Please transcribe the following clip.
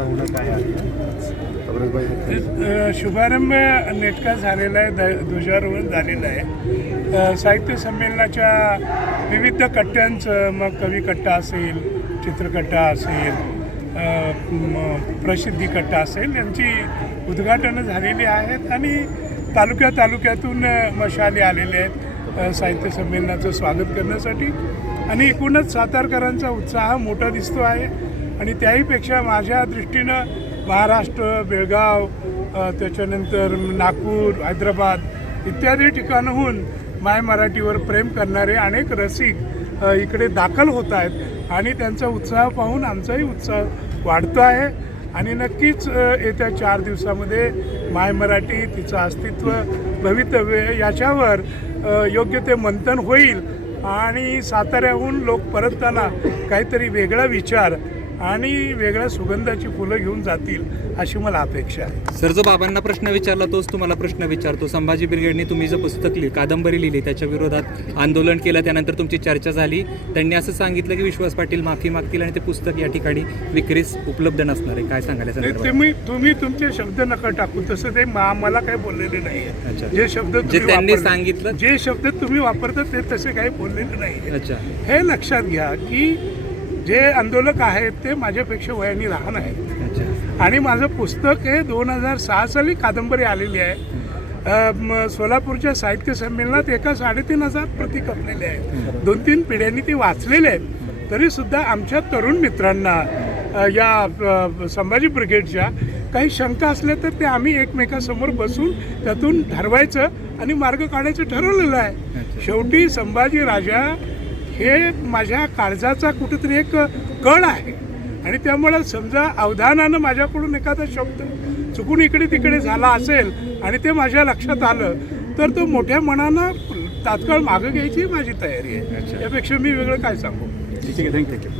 भावना काय आहे? शुभारंभ नेटका झालेला आहे, ध्वजारोहण झालेलं आहे. साहित्य संमेलनाच्या विविध कट्ट्यांचं, मग कवी कट्टा असेल, चित्रकट्टा असेल, प्रसिद्धी कट्टा असेल, यांची उद्घाटनं झालेली आहेत आणि तालुक्यातून मशाली आलेले आहेत साहित्य संमेलनाचं स्वागत करण्यासाठी. आणि एकूणच सातारकरांचा उत्साह मोठा दिसतो आहे. आणि त्याहीपेक्षा माझ्या दृष्टीनं महाराष्ट्र, बेळगाव, त्याच्यानंतर नागपूर, हैदराबाद इत्यादी ठिकाणाहून माय मराठीवर प्रेम करणारे अनेक रसिक इकडे दाखल होत आहेत आणि त्यांचा उत्साह पाहून आमचाही उत्साह वाढतो आहे. आणि नक्कीच येत्या 4 दिवसामध्ये माय मराठी, तिचं अस्तित्व, भवितव्य याच्यावर योग्य ते मंथन होईल आणि साताऱ्याहून लोक परतताना काहीतरी वेगळा विचार आणि वेगळ्या सुगंधाची फुलं घेऊन जातील अशी मला अपेक्षा आहे. सर, जो बाबांना प्रश्न विचारला तोच तुम्हाला प्रश्न विचारतो. संभाजी ब्रिगेडने तुम्ही जो पुस्तक कादंबरी लिहिली, त्याच्या विरोधात आंदोलन केलं, त्यानंतर तुमची चर्चा झाली. त्यांनी असं सांगितलं की विश्वास पाटील माफी मागतील आणि ते पुस्तक या ठिकाणी विक्रीस उपलब्ध नसणार आहे. काय सांगायला? तुम्ही तुमचे शब्द नका टाकू, तसं ते मला काही बोललेले नाही. जे शब्द त्यांनी सांगितलं, जे शब्द तुम्ही वापरता ते तसे काही बोललेले नाही. अच्छा, हे लक्षात घ्या की जे आंदोलक आहेत ते माझ्यापेक्षा वयाने लहान आहेत. आणि माझं पुस्तक हे 2006 साली कादंबरी आलेली आहे. सोलापूरच्या साहित्य संमेलनात एका 3,500 प्रती खपलेले आहेत. 2-3 पिढ्यांनी ती वाचलेले आहेत. तरीसुद्धा आमच्या तरुण मित्रांना या संभाजी ब्रिगेडच्या काही शंका असल्या तर ते आम्ही एकमेकांसमोर बसून त्यातून ठरवायचं आणि मार्ग काढायचं ठरवलेलं आहे. शेवटी संभाजी राजा हे माझ्या काळजाचा कुठेतरी एक कळ आहे आणि त्यामुळे समजा अवधानानं माझ्याकडून एखादा शब्द चुकून इकडे तिकडे झाला असेल आणि ते माझ्या लक्षात आलं तर तो मोठ्या मनानं तात्काळ मागं घ्यायची माझी तयारी आहे. यापेक्षा मी वेगळं काय सांगू. ठीक आहे, थँक्यू.